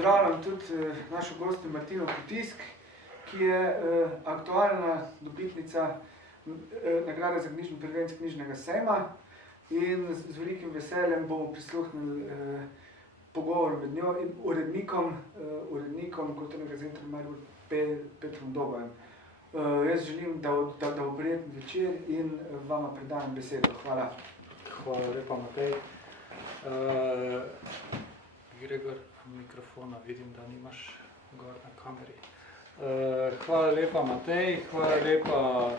pozdravljam tudi našo gostjo Martino Potisk, ki je aktualna dobitnica nagrade za knjižno prvenec knjižnega sejma. In z velikim veseljem bomo prisluhnili pogovor med njo in urednikom Kulturnega centra Maribor Petrom Dobojem. Jaz želim, da bo prijeten večer in vama predajam besedo. Hvala. Hvala lepa, Matej. Gregor, mikrofona vidim, da nimaš gor na kameri. Hvala lepa, Matej. Hvala lepa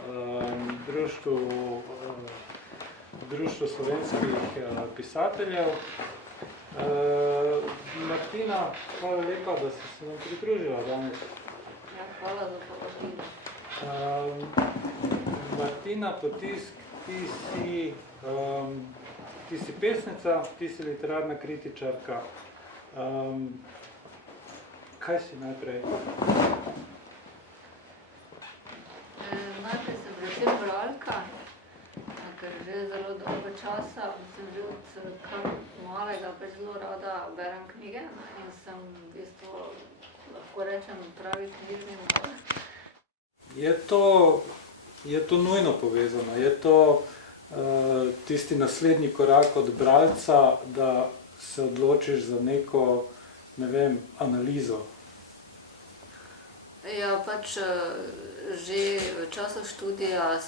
Društvu slovenskih pisateljev. Martina, hvala lepa, da si se nam pridružila danes. Ja, hvala za povabilo. Martina Potisk, ti si pesnica, ti si literarna kritičarka. Kaj si najprej? Najprej sem predvsem bralka, ker že zelo dolgo časa, sem že od kar malega zelo rada berem knjige in sem v bistvu, lahko rečem, pravi knjižni mor. Je to nujno povezano? Je to tisti naslednji korak od bralca, da se odločiš za neko, ne vem, analizo? Ja, pač že v času študija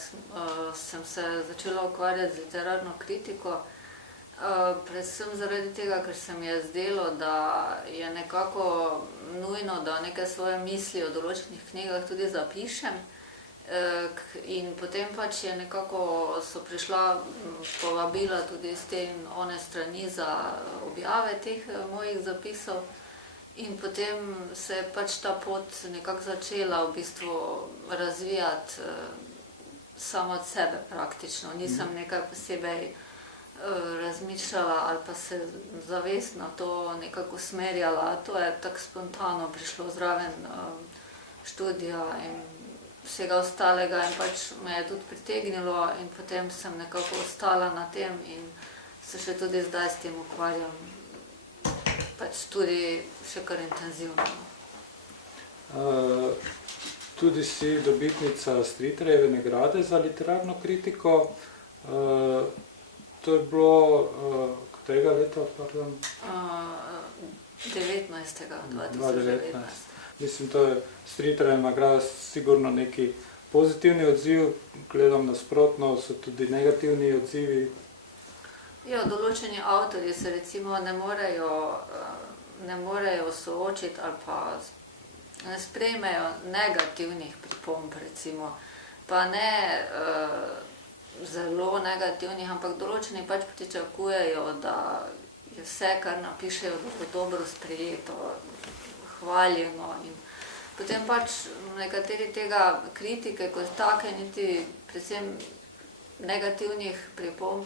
sem se začela ukvarjati z literarno kritiko, predvsem zaradi tega, ker se mi je zdelo, da je nekako nujno, da neke svoje misli o določenih knjigah tudi zapišem. In potem pač je nekako so prišla povabila tudi s te in one strani za objave teh mojih zapisov. In potem se je pač ta pot nekako začela v bistvu razvijati samo od sebe praktično. Nisem nekaj posebej razmišljala ali pa se zavestno to nekako usmerjala. To je tako spontano prišlo zraven študija in vsega ostalega in pač me je tudi pritegnilo in potem sem nekako ostala na tem in se še tudi zdaj s tem ukvarjam. Pač tudi še kar intenzivno. Tudi si dobitnica Stritarjeve nagrade za literarno kritiko. To je bilo katerega leta? 2019. Mislim, to je Stritarjeva nagrada sigurno neki pozitivni odziv, gledam nasprotno, so tudi negativni odzivi. Ja, določeni avtorji se recimo ne morejo soočiti ali pa ne sprejmejo negativnih pripomb recimo, pa ne zelo negativnih, ampak določeni pač pričakujejo, da je vse, kar napišejo, dobro sprejeto, hvaljeno in potem pač nekateri tega kritike kot take, niti predvsem negativnih pripomb,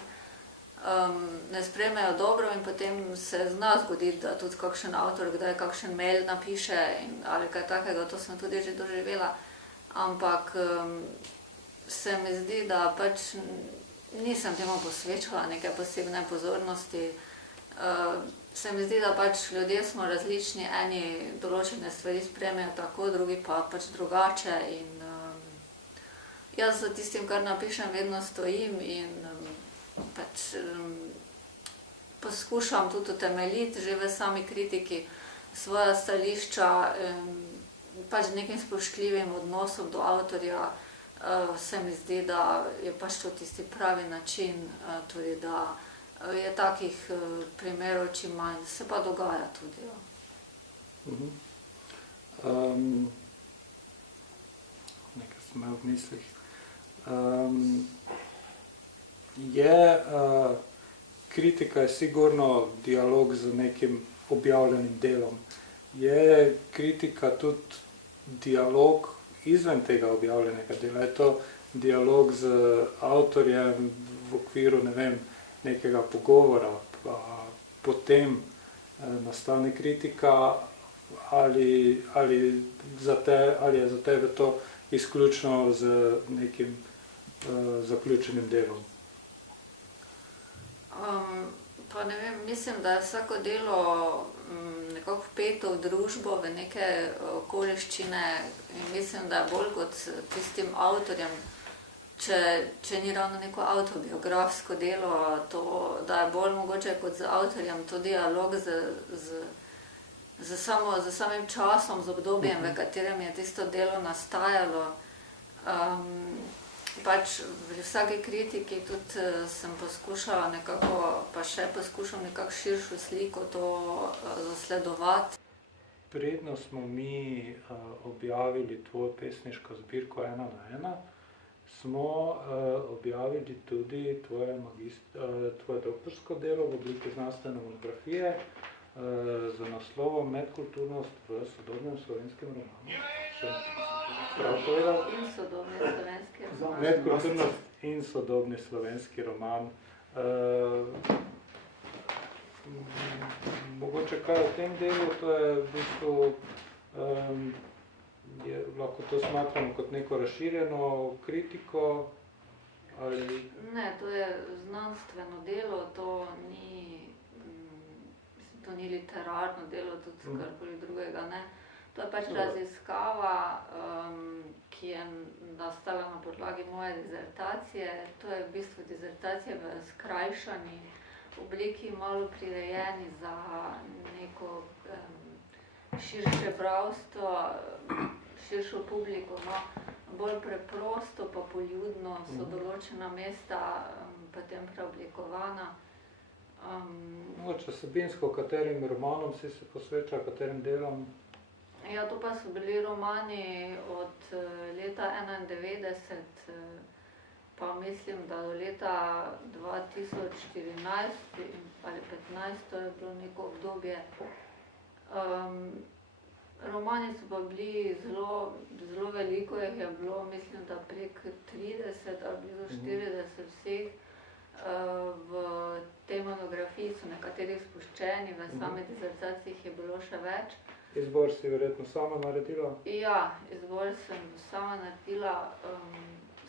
ne sprejmejo dobro in potem se zna zgoditi, da tudi kakšen avtor kdaj kakšen mail napiše ali kaj takega, to sem tudi že doživela, ampak se mi zdi, da pač nisem temu posvečala neke posebne pozornosti. Se mi zdi, da pač ljudje smo različni, eni določene stvari sprejmejo tako, drugi pa pač drugače in jaz za tistim, kar napišem, vedno stojim in pač poskušam tudi utemeljiti že v sami kritiki svoja stališča, pač z nekim spoštljivim odnosom do avtorja. Se mi zdi, da je pač to tisti pravi način, tudi da je takih primerov čim manj, se pa dogaja tudi. Nekaj sem imel v mislih. Kritika je sigurno dialog z nekim objavljenim delom. Je kritika tudi dialog izven tega objavljenega dela? Je to dialog z avtorjem v okviru, ne vem, nekega pogovora, pa potem nastane kritika ali je za tebe to izključno z nekim zaključenim delom? Pa ne vem, mislim, da je vsako delo nekako vpeto v družbo, v neke okoliščine in mislim, da je bolj kot tistim avtorjem, če ni ravno neko avtobiografsko delo, da je bolj mogoče kot z avtorjem to dialog z samim časom, z obdobjem, v katerem je tisto delo nastajalo. Pač v vsaki kritiki tudi sem poskušala nekako, pa še poskušam nekako širšo sliko to zasledovati. Predno smo mi objavili tvojo pesniško zbirko 1 na 1, smo objavili tudi tvoje doktorsko delo v obliki znanstvene monografije z naslovom Medkulturnost v sodobnem slovenskem romanu. Prav povedal? In sodobni slovenski roman. Medkulturnost in sodobni slovenski roman. Mogoče kaj o tem delu, to je v bistvu, lahko to smatramo kot neko razširjeno kritiko ali... Ne, to je znanstveno delo, to ni literarno delo, tudi karkoli drugega, ne. To je pač raziskava, ki je nastala na podlagi moje dizertacije. To je v bistvu dizertacija v skrajšani obliki, malo prirejeni za neko širše bralstvo, širšo publiko, no. Bolj preprosto pa poljudno so določena mesta potem preoblikovana. Mogoče vsebinsko, katerim romanom si se posveča, katerim delom? Ja, to pa so bili romani od leta 1991, pa mislim, da do leta 2014 ali 2015, to je bilo neko obdobje. Romani so pa bili zelo veliko, jih je bilo, mislim, da prek 30 ali blizu 40 vseh. V tej monografiji so nekateri spuščeni, v sami dizertaciji jih je bilo še več. Izbor si verjetno sama naredila? Ja, izbor sem sama naredila.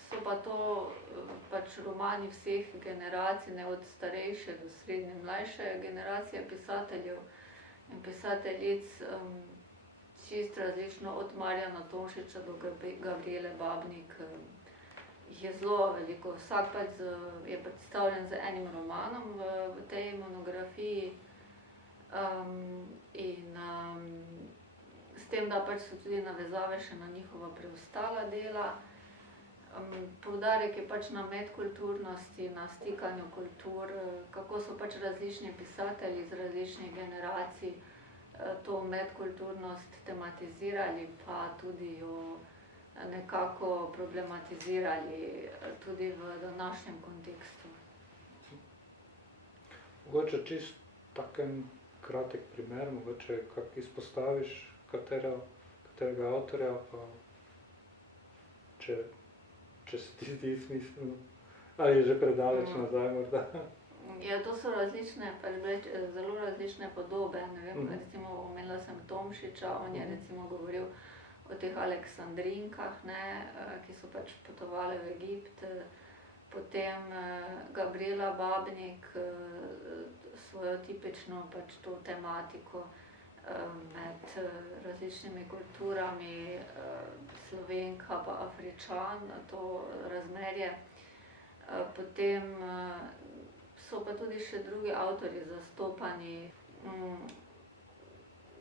So pa to pač romani vseh generacij, ne od starejše do srednje mlajše generacije pisateljev in pisateljic, čisto različno, od Marjana Tomšiča do Gabrijele Babnik. Jih je zelo veliko. Vsak pač je predstavljen z enim romanom v tej monografiji. In s tem, da pač so tudi navezave še na njihova preostala dela. Poudarek je pač na medkulturnosti, na stikanju kultur, kako so pač različni pisatelji iz različnih generacij to medkulturnost tematizirali, pa tudi jo nekako problematizirali tudi v današnjem kontekstu. Mogoče čisto taken kratek primer, mogoče kak izpostaviš katerega avtorja, pa če se ti zdi smiselno, ali je že predaleč nazaj morda. Ja, to so različne, zelo različne podobe, ne vem, recimo omenila sem Tomšiča, on je recimo govoril o teh Aleksandrinkah, ne, ki so pač potovale v Egipt, potem Gabrijela Babnik, svojo tipično pač to tematiko med različnimi kulturami, Slovenka pa Afričan, to razmerje. Potem so pa tudi še drugi avtorji zastopani.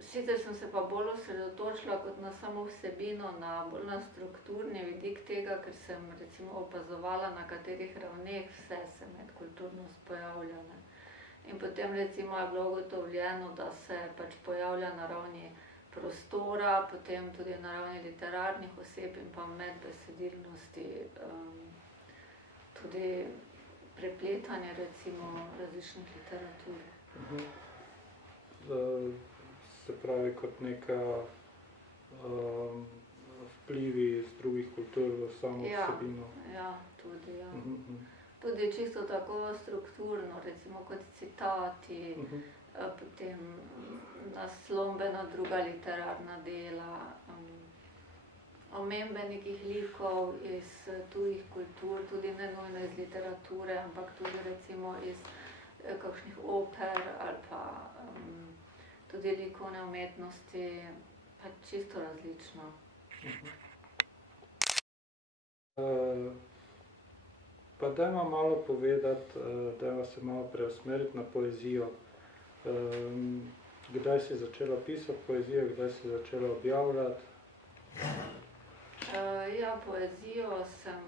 Sicer sem se pa bolj osredotočila kot na samo vsebino, bolj na strukturni vidik tega, ker sem recimo opazovala, na katerih ravneh vse se medkulturnost pojavlja, ne. In potem recimo je bilo ugotovljeno, da se pač pojavlja na ravni prostora, potem tudi na ravni literarnih oseb in pa medbesedilnosti, tudi prepletanje recimo različnih literatur. Se pravi kot neka vplivi iz drugih kultur v samo vsebino. Ja, tudi, ja. Tudi čisto tako strukturno, recimo kot citati, potem naslombena druga literarna dela, omembe nekih likov iz tujih kultur, tudi ne nujno iz literature, ampak tudi recimo iz kakšnih oper ali pa tudi likovne umetnosti, pa čisto različno. Pa dajmo malo povedati, dajmo se malo preusmeriti na poezijo. Kdaj si začela pisati poezijo, kdaj si začela objavljati? Ja, poezijo sem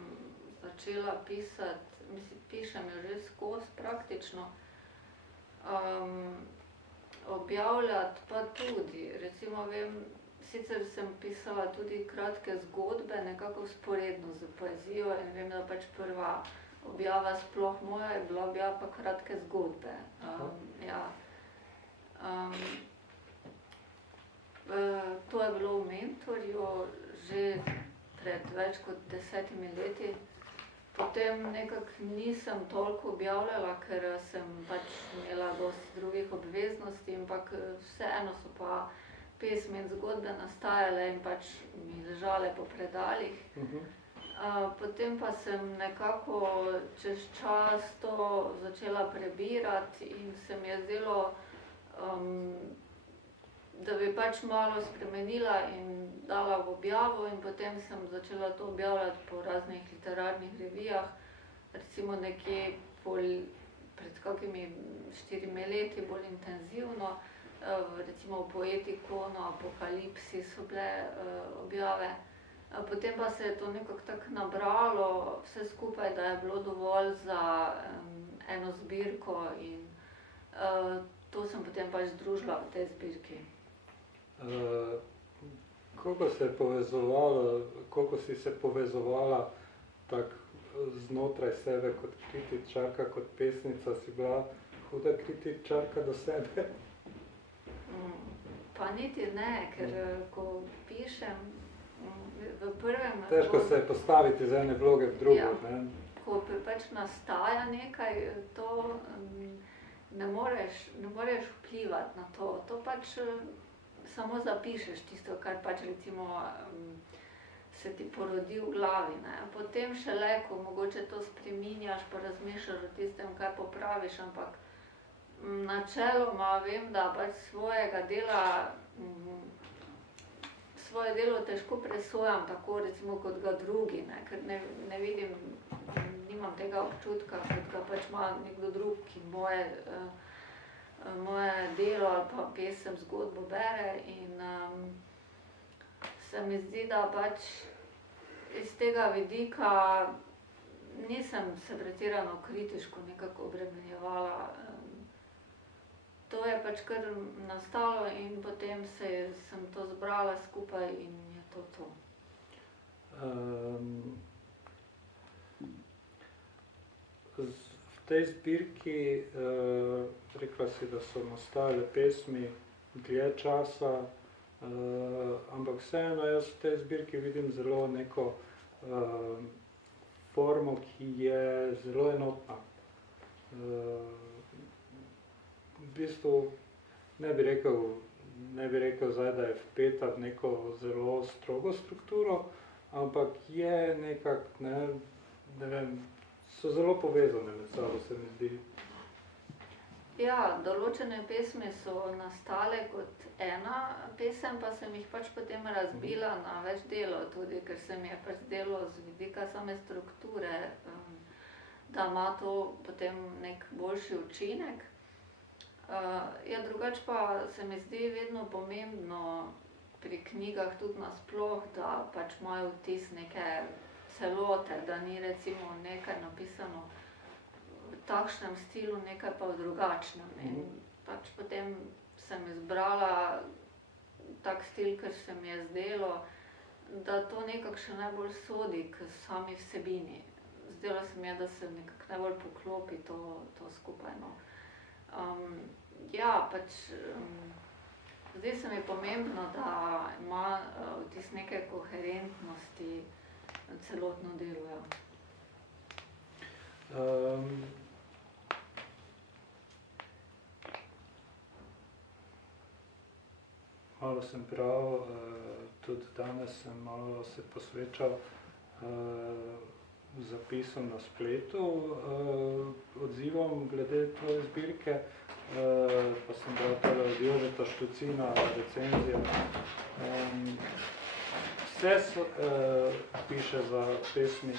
začela pisati, mislim, pišem jo že skozi praktično. Objavljati pa tudi, recimo vem, sicer sem pisala tudi kratke zgodbe, nekako vzporedno z poezijo in vem, da pač prva objava sploh moja je bila objava pa kratke zgodbe. Ja. To je bilo v Mentorju že pred več kot 10 leti. Potem nekako nisem toliko objavljala, ker sem pač imela dosti drugih obveznosti, ampak vseeno so pa pesmi in zgodbe nastajale in pač mi ležale po predalih. Potem pa sem nekako čez čas to začela prebirati in se mi je zdelo, da bi pač malo spremenila in dala v objavo in potem sem začela to objavljati po raznih literarnih revijah, recimo nekje pred kakimi 4 leti bolj intenzivno, recimo v Poetikonu, Apokalipsi so bile objave. Potem pa se je to nekako tako nabralo vse skupaj, da je bilo dovolj za eno zbirko in to sem potem pač združila v tej zbirki. Koliko si se povezovala tak znotraj sebe kot kritičarka, kot pesnica, si bila huda kritičarka do sebe? Pa niti ne, ker ko pišem v prvem... Težko se je postaviti z ene vloge v drugo, ja, ne? Ko pač nastaja nekaj, to ne moreš vplivati na to. To pač samo zapišeš tisto, kar pač recimo se ti porodi v glavi, ne. Potem šele, ko mogoče to spreminjaš, pa razmišljaš o tistem, kaj popraviš, ampak načeloma vem, da pač svoje delo težko presojam tako recimo kot ga drugi, ne, ker ne vidim, nimam tega občutka, kot ga pač ima nekdo drug, ki moje delo ali pa pesem, zgodbo bere in se mi zdi, da pač iz tega vidika nisem se pretirano kritiško nekako obremenjevala. To je pač kar nastalo in potem sem to zbrala skupaj in je to to. V tej zbirki rekla si, da so nastajale pesmi dlje časa, ampak vseeno jaz v tej zbirki vidim zelo neko formo, ki je zelo enotna. V bistvu ne bi rekel zdaj, da je vpeta v neko zelo strogo strukturo, ampak je nekako, ne vem, so zelo povezane med sabo, se mi zdi. Ja, določene pesmi so nastale kot ena pesem, pa sem jih pač potem razbila na več delov tudi, ker se mi je pač zdelo z vidika same strukture, da ima to potem nek boljši učinek. Ja, drugače pa se mi zdi vedno pomembno pri knjigah tudi nasploh, da pač imajo vtis neke celote, da ni recimo nekaj napisano v takšnem stilu, nekaj pa v drugačnem. In pač potem sem izbrala tak stil, ker se mi je zdelo, da to nekako še najbolj sodi k sami vsebini. Zdelo se mi je, da se nekako najbolj poklopi to skupaj, no. Ja, pač zdi se mi pomembno, da ima vtis neke koherentnosti celotno delo, ja. Malo sem bral, tudi danes sem malo se posvečal zapisom na spletu, odzivom glede tvoje zbirke, pa sem bral tole od Jožeta Štucina, recenzija. Vse so, piše za pesmi,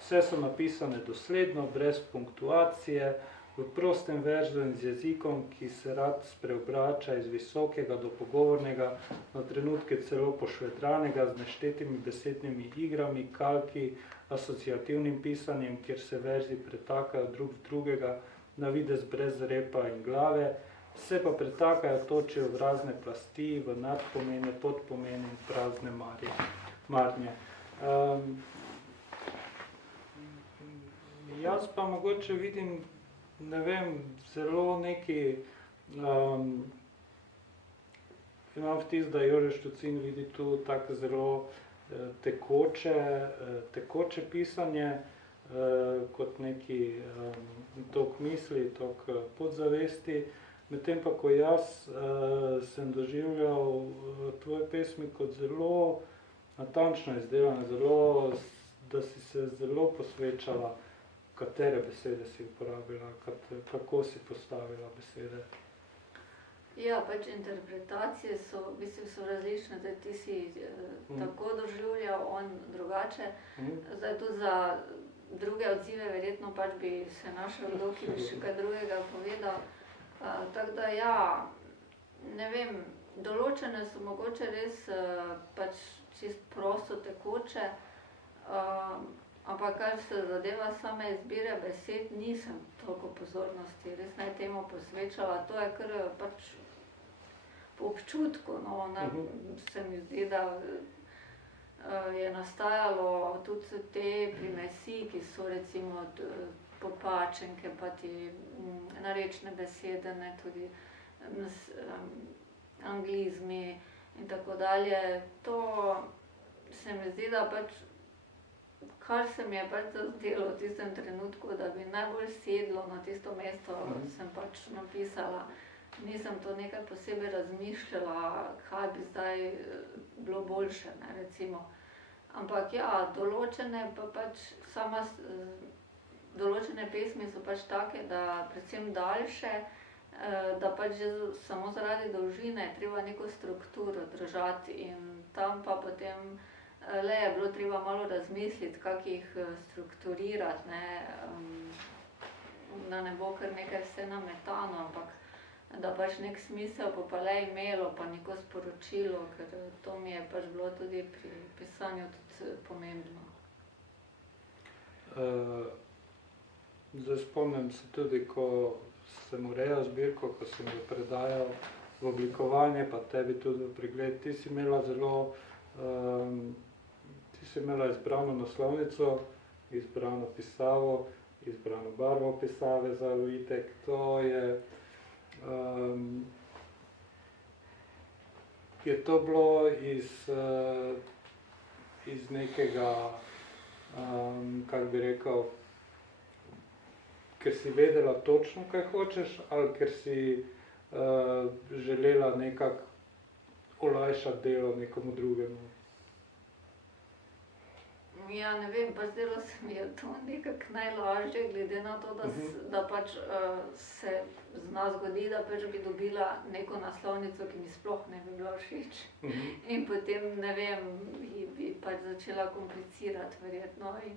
vse so napisane dosledno, brez punktuacije, v prostem verzu in z jezikom, ki se rad spreobrača iz visokega do pogovornega, na trenutke celo pošvedranega, z neštetimi besednimi igrami, kalki, asociativnim pisanjem, kjer se verzi pretakajo drug v drugega, na videz brez repa in glave, se pa pretakajo, točijo v razne plasti, v nadpomene, podpomene in prazne marnje. Jaz pa mogoče vidim, ne vem, zelo neki, imam vtis, da Jože Štucin vidi tu tako zelo tekoče pisanje, kot neki tok misli, tok podzavesti, medtem pa, ko jaz sem doživljal tvoje pesmi kot zelo natančno izdelane, zelo, da si se zelo posvečala, katere besede si uporabila, kako si postavila besede. Ja, pač interpretacije so, v bistvu so različne, zdaj ti si tako doživljal, on drugače. Zdaj tu za druge odzive verjetno pač bi se našel kdo, ki bi še kaj drugega povedal. Tako da ja, ne vem, določene so mogoče res pač čist prosto tekoče, ampak kar se zadeva same izbire besed, nisem toliko pozornosti res naj temu posvečala. To je kar pač po občutku, no, se mi zdi, da je nastajalo tudi te primesi, ki so recimo popačenke, pa ti narečne besede, ne, tudi anglizmi in tako dalje. To se mi zdi, da pač kar se mi je pač zazdelo v tistem trenutku, da bi najbolj sedlo na tisto mesto, sem pač napisala. Nisem to nekaj posebej razmišljala, kaj bi zdaj bilo boljše, ne, recimo. Ampak ja, določene pa pač določene pesmi so pač take, da predvsem daljše, da pač že samo zaradi dolžine je treba neko strukturo držati in tam pa potem le je bilo treba malo razmisliti, kako jih strukturirati, ne, da ne bo kar nekaj vse nametano, ampak da pač nek smisel pa le imelo, pa neko sporočilo, ker to mi je pač bilo tudi pri pisanju tudi pomembno. Zdaj spomnim se tudi, ko sem urejal zbirko, ko sem jo predajal v oblikovanje, pa tebi tudi v pregled, ti si imela zelo izbrano naslovnico, izbrano pisavo, izbrano barvo pisave za uvitek. To je to bilo iz nekega, kako bi rekel, ker si vedela točno, kaj hočeš, ali ker si želela nekako olajšati delo nekomu drugemu? Ja, ne vem, pa zdelo se mi je to nekako najlažje, glede na to, da pač se zna zgodi, da pač bi dobila neko naslovnico, ki mi sploh ne bi bila všeč. In potem, ne vem, bi pač začela komplicirati verjetno. In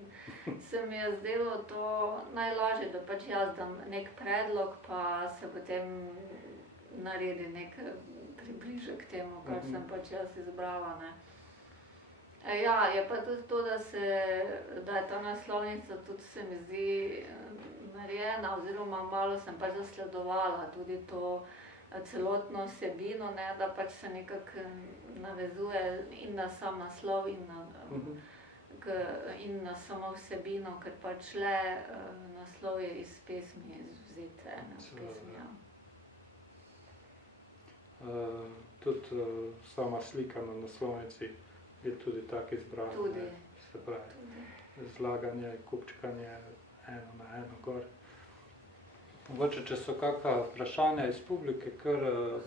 se mi je zdelo to najlažje, da pač jaz dam nek predlog, pa se potem naredi nek približek temu, kar sem pač jaz izbrala, ne. Ja, je pa tudi to, da je ta naslovnica tudi se mi zdi narejena, oziroma malo sem pač zasledovala tudi to celotno vsebino, ne, da pač se nekako navezuje in na sam naslov in na samo vsebino, ker pač le naslov je iz pesmi izvzet, ena pesmi, ja. Tudi sama slika na naslovnici je tudi tako izbrana, tudi. Se pravi, zlaganje, kupčkanje, eno na eno gor. Mogoče, če so kakva vprašanja iz publike, kar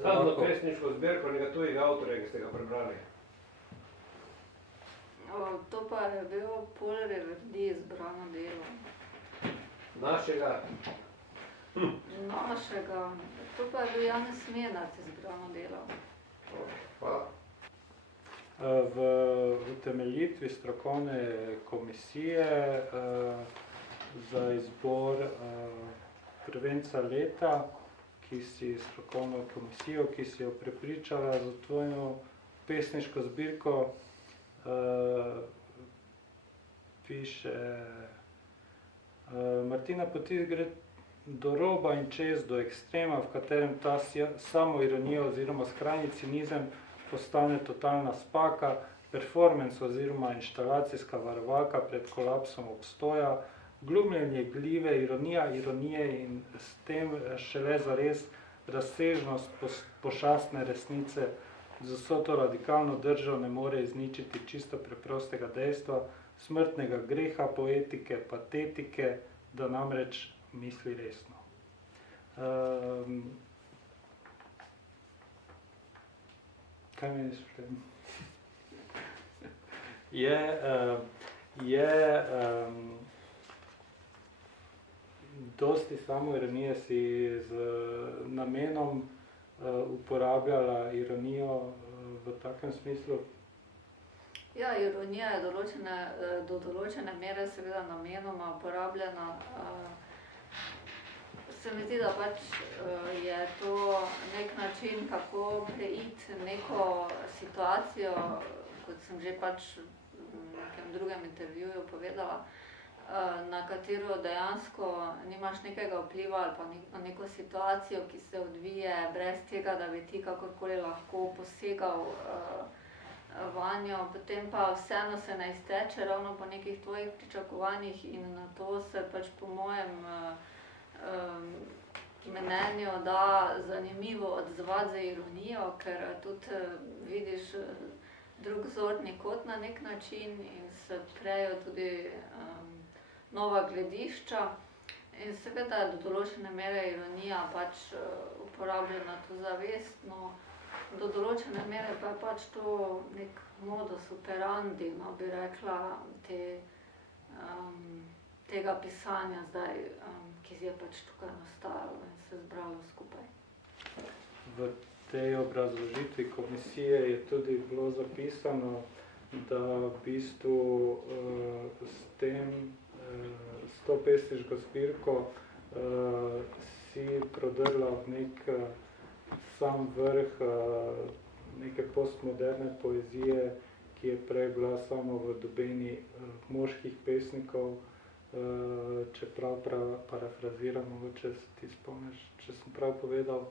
Zadnjo pesniško zbirko nekaj tujih avtorjev, ki ste ga prebrali. To pa je bilo Paul Reverde izbrano delo. Našega? Našega, to pa je bil Janez Menac izbrano delo. Hvala. V utemeljitvi strokovne komisije za izbor prvenca leta, strokovno komisijo, ki si jo prepričala za tvojo pesniško zbirko, piše Martina Potisk gre do roba in čez do ekstrema, v katerem ta samoironija oziroma skrajni cinizem postane totalna spaka, performance oziroma inštalacijska varovalka pred kolapsom obstoja, glumljenje gljive, ironija ironije in s tem šele zares razsežnost pošastne resnice. Z vso to radikalno držo ne more izničiti čisto preprostega dejstva, smrtnega greha poetike, patetike, da namreč misli resno. Kaj meniš v tem? Dosti samoironije si z namenom uporabljala ironijo v takem smislu? Ja, ironija je do določene mere seveda namenoma uporabljena. Se mi zdi, da pač je to nek način, kako preiti neko situacijo, kot sem že pač v nekem drugem intervjuju povedala, na katero dejansko nimaš nekega vpliva ali pa na neko situacijo, ki se odvije brez tega, da bi ti kakorkoli lahko posegal vanjo, potem pa vseeno se ne izteče ravno po nekih tvojih pričakovanjih in na to se pač po mojem mnenju da zanimivo odzvati z ironijo, ker tudi vidiš drug zorni kot na nek način in se odprejo tudi nova gledišča in seveda je do določene mere ironija pač uporabljena tu zavestno, do določene mere pa je pač to nek modus operandi, no, bi rekla, tega pisanja zdaj, ki je pač tukaj nastajalo in se zbralo skupaj. V tej obrazložitvi komisije je tudi bilo zapisano, da v bistvu s to pesniško zbirko si prodrla v nek sam vrh neke postmoderne poezije, ki je prej bila samo v domeni moških pesnikov, čeprav parafraziram, mogoče ti spomniš, če sem prav povedal.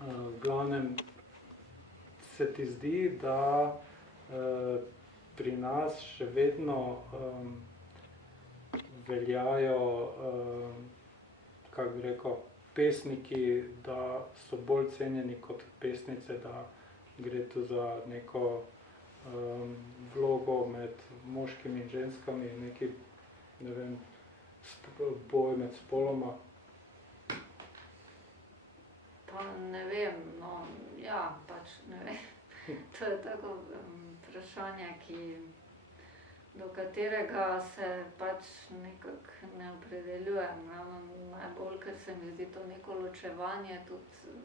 V glavnem se ti zdi, da pri nas še vedno veljajo, kako bi rekel, pesniki, da so bolj cenjeni kot pesnice, da gre tu za neko vlogo med moškimi in ženskami, neki, ne vem, boj med spoloma. Pa ne vem, no, ja, pač ne vem. To je tako vprašanje, do katerega se pač nekako ne opredeljujem. Najbolj, ker se mi zdi to neko ločevanje tudi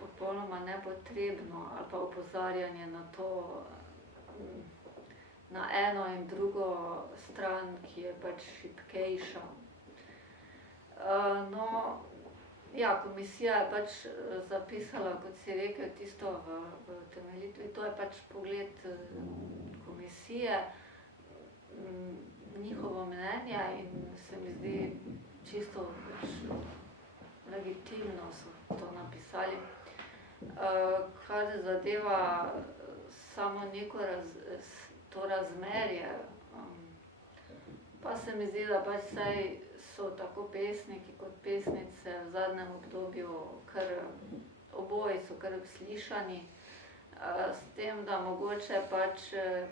popolnoma nepotrebno ali pa opozarjanje na to, na eno in drugo stran, ki je pač šibkejša. No, ja, komisija je pač zapisala, kot si rekel, tisto v temeljitvi. To je pač pogled komisije, njihovo mnenje in se mi zdi čisto legitimno so to napisali. Kar zadeva samo neko to razmerje, pa se mi zdi, da pač saj so tako pesniki kot pesnice v zadnjem obdobju, kar oboji so kar slišani, s tem, da mogoče pač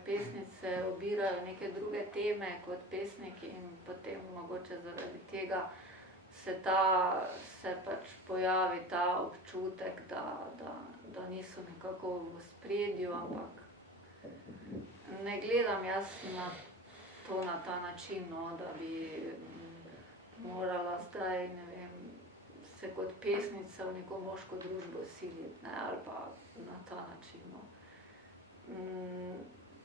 pesnice obirajo neke druge teme kot pesniki in potem mogoče zaradi tega se pač pojavi ta občutek, da niso nekako v ospredju, ampak ne gledam jaz na to na ta način, no, da bi morala zdaj, ne vem, se kot pesnica v neko moško družbo siliti, ne, ali pa na ta način. No.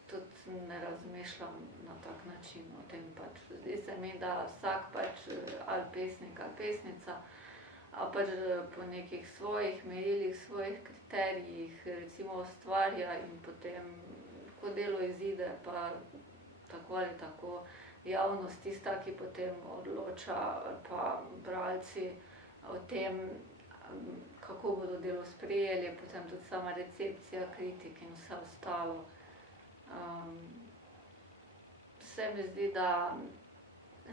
Tudi ne razmišljam na tak način o tem pač. Zdi se mi, da vsak pač ali pesnik ali pesnica, a pač po nekih svojih merilih, svojih kriterijih recimo ustvarja in potem, ko delo izide, pa tako ali tako javnost tista, ki potem odloča, pa bralci o tem, kako bodo delo sprejeli, potem tudi sama recepcija, kritik in vse ostalo. Se mi zdi, da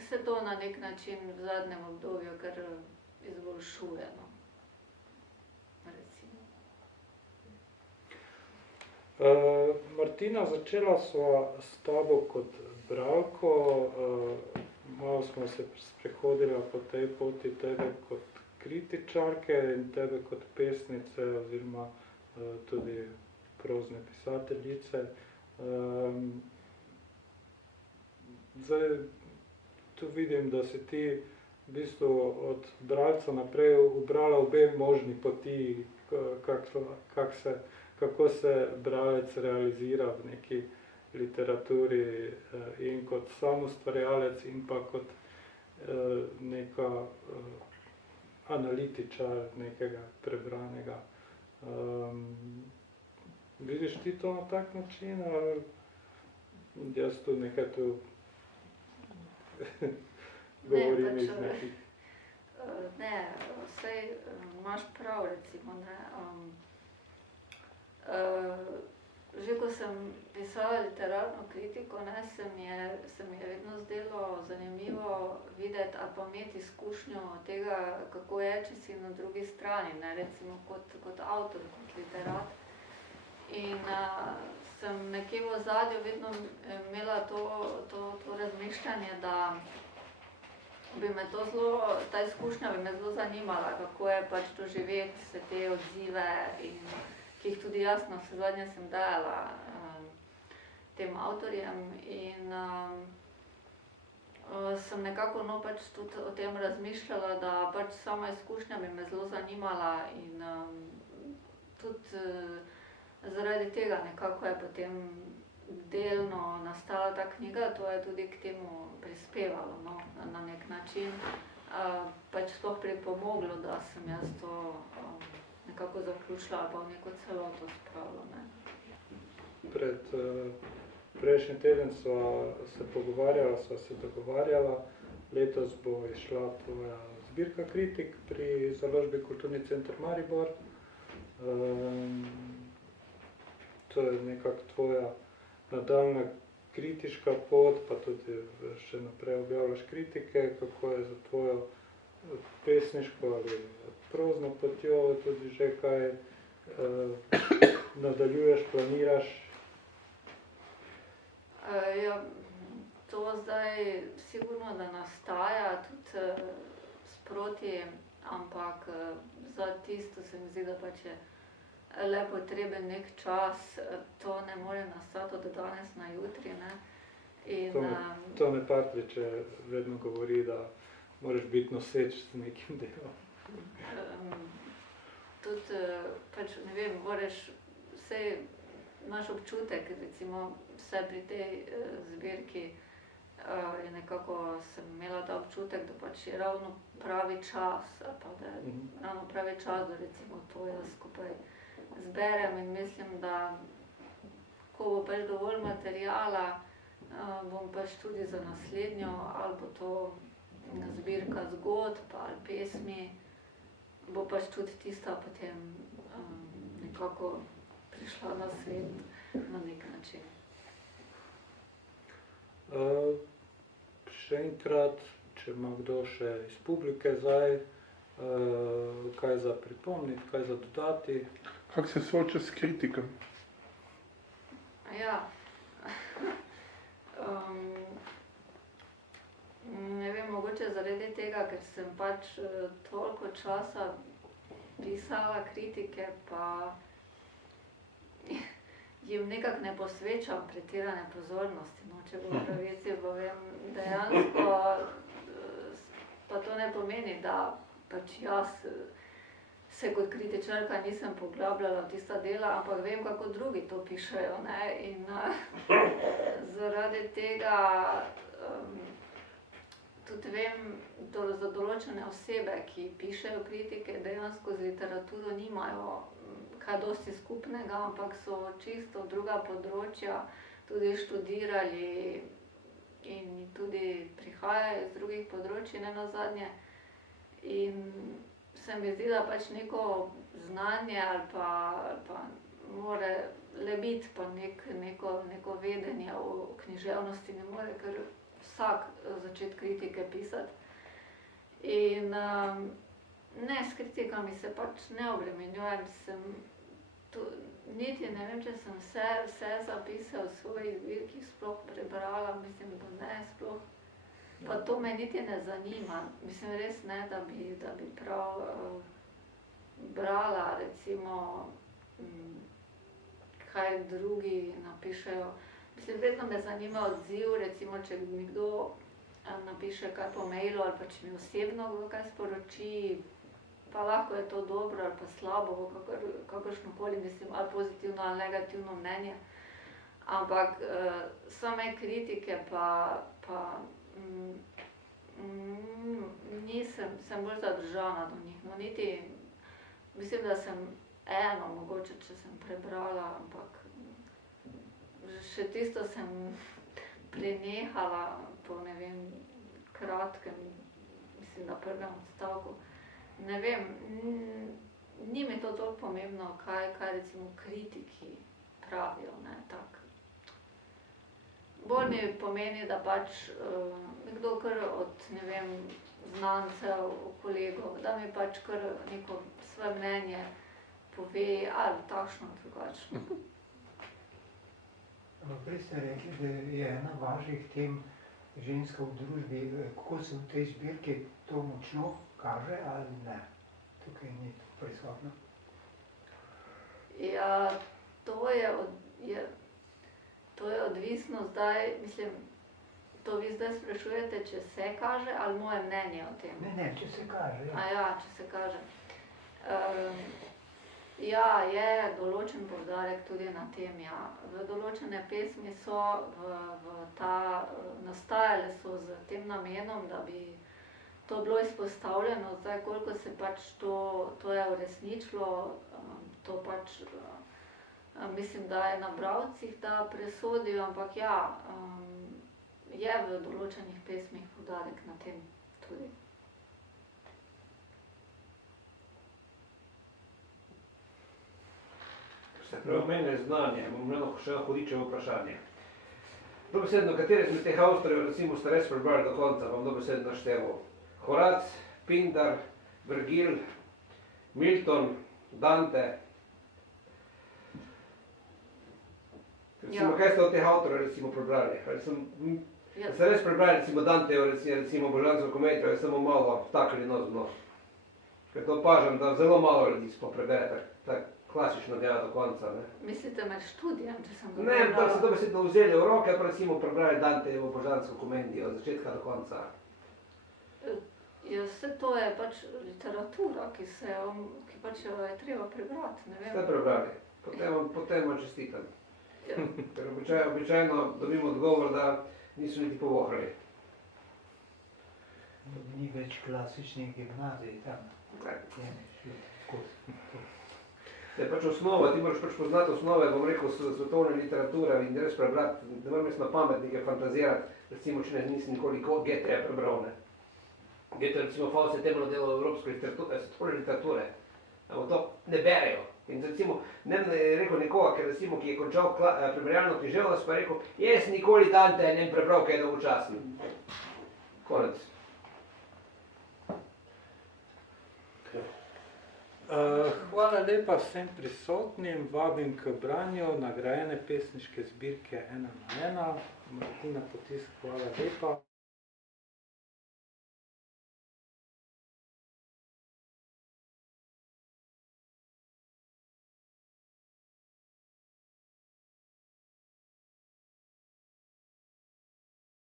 se to na nek način v zadnjem obdobju kar izboljšuje, no. Recimo. Martina, začela sva s tabo kot bralko, malo smo se sprehodila po tej poti tebe kot kritičarke in tebe kot pesnice oziroma tudi prozne pisateljice. Zdaj, tu vidim, da si ti v bistvu od bralca naprej ubrala obe možni poti, kako se bralec realizira v neki literaturi in kot sam ustvarjalec in pa kot neka analitičar nekega prebranega. Vidiš ti to na tak način, ali jaz tu nekaj tu govorim iz nekih? Ne, saj imaš prav, recimo, ne. Že ko sem pisala literarno kritiko, ne, se mi je vedno zdelo zanimivo videti ali pa imeti izkušnjo tega, kako je, če si na drugi strani, ne, recimo kot avtor, kot literat. In sem nekje v ozadju vedno imela to razmišljanje, da bi me ta izkušnja bi me zelo zanimala, kako je pač doživeti vse te odzive, ki jih tudi jaz navsezadnje sem dajala tem avtorjem. In sem nekako pač tudi o tem razmišljala, da pač sama izkušnja bi me zelo zanimala in tudi zaradi tega nekako je potem delno nastala ta knjiga, to je tudi k temu prispevalo, no, na nek način. Pač sploh pripomoglo, da sem jaz to nekako zaključila ali pa v neko celoto spravila, ne. Prejšnji teden sva se dogovarjala, letos bo izšla tvoja zbirka kritik pri založbi Kulturni center Maribor. To je nekako tvoja nadaljnja kritiška pot, pa tudi še naprej objavljaš kritike, kako je za tvojo pesniško ali prozno potjo, tudi že kaj nadaljuješ, planiraš? Ja, to zdaj sigurno, da nastaja tudi sproti, ampak za tisto se mi zdi, da pač je le potreben nek čas, to ne more nastati od danes na jutri, ne. To me Partriče vedno govori, da moraš biti noseč z nekim delom. Tudi, pač ne vem, vsej imaš občutek, recimo vse pri tej zbirki je nekako sem imela ta občutek, da pač je ravno pravi čas, ali pa da je ravno pravi čas, da recimo to jaz skupaj zberem in mislim, da ko bo pač dovolj materiala, bom pač tudi za naslednjo, ali bo to zbirka zgodb ali pesmi, bo pač tudi tista potem nekako prišla na svet na nek način. Še enkrat, če ima kdo še iz publike zdaj, kaj za pripomniti, kaj za dodati? Kako se soočaš s kritikom? Ja, ne vem, mogoče zaradi tega, ker sem pač toliko časa pisala kritike, pa jim nekako ne posvečam pretirane pozornosti, no, če bo pravici povem. Dejansko pa to ne pomeni, da pač jaz se kot kritičarka nisem poglabljala v tista dela, ampak vem, kako drugi to pišejo, ne, in zaradi tega tudi vem, za določene osebe, ki pišejo kritike, dejansko z literaturo nimajo kaj dosti skupnega, ampak so čisto druga področja, tudi študirali in tudi prihajajo iz drugih področij, nenazadnje. In se mi zdi, da pač neko znanje ali pa more le biti, pa neko vedenje o književnosti ne more kar vsak začeti kritike pisati. In ne, s kritikami se pač ne obremenjujem, niti ne vem, če sem vse zapise v svojih zbirkih sploh prebrala, mislim, da ne sploh. Pa to me niti ne zanima, mislim res ne, da bi prav brala recimo, kaj drugi napišejo. Mislim, vedno me zanima odziv, recimo, če mi kdo napiše kaj po mailu ali pa če mi osebno kdo kaj sporoči, pa lahko je to dobro ali pa slabo, kakršnokoli, mislim, ali pozitivno ali negativno mnenje. Ampak same kritike sem bolj zadržana do njih, no niti, mislim, da sem eno, mogoče, če sem prebrala, ampak še tisto sem prenehala po, ne vem, kratkem, mislim, na prvem odstavku. Ne vem, ni mi to toliko pomembno, kaj recimo kritiki pravijo, ne, tak. Bolj mi pomeni, da pač nekdo kar od, ne vem, znancev, kolegov, da mi pač kar neko svoje mnenje pove, ali takšno, drugačno. Prej ste rekli, da je ena vaših tem ženska v družbi, kako se v tej zbirki to močno kaže ali ne? Tukaj ni prisotno. Ja, to je odvisno zdaj, mislim, to vi zdaj sprašujete, če se kaže ali moje mnenje o tem? Ne, če se kaže, ja. Ja, če se kaže. Ja, je določen poudarek tudi na tem, ja. V določene pesmi so nastajale so z tem namenom, da bi to bilo izpostavljeno, zdaj koliko se pač to je uresničilo, to pač mislim, da je na bralcih, da presodijo, ampak ja, je v določenih pesmih poudarek na tem tudi. Se pravi, mene znanje, bom še hudičevo vprašanje. Dobesedno, katere izmed teh avtorjev, recimo, ste res prebrali do konca, bom dobesedno našteval. Horac, Pindar, Virgil, Milton, Dante. Recimo, kaj ste od teh avtorjev recimo prebrali? Ste res prebrali recimo Dantejo, recimo Božansko komedijo, je samo malo vtakali nos v nos. Ker to opažam, da zelo malo ljudi sploh prebere tako klasično dela do konca, ne. Mislite med študijem, če sem Ne, pa so dobesedno vzeli v roke, pa recimo prebrali Dantejevo Božansko komedijo od začetka do konca. Ja, vse to je pač literatura, ki pač jo je treba prebrati, ne vem. Ste prebrali, potem vam čestitam. Ker običajno dobim odgovor, da niso niti povohrali. Ni več klasičnih gimnazij tam. Je pač osnova, ti moraš pač poznati osnove, bom rekel, svetovne literature in res prebrati, ne moram jaz na pamet nekaj fantazirati, recimo, če nisem nikoli Goetheja prebral, ne. Goethe, recimo, Faust je temeljno delo evropske literature, ampak to ne berejo. In recimo, ne je rekel nekoga, ki je končal primerjalno književnost, pa je rekel, jaz nikoli Danteja ne prebral, kaj je dolgočasen. Konec. Hvala lepa vsem prisotnim, vabim k branju nagrajene pesniške zbirke 1 na 1. Martina Potisk, hvala lepa.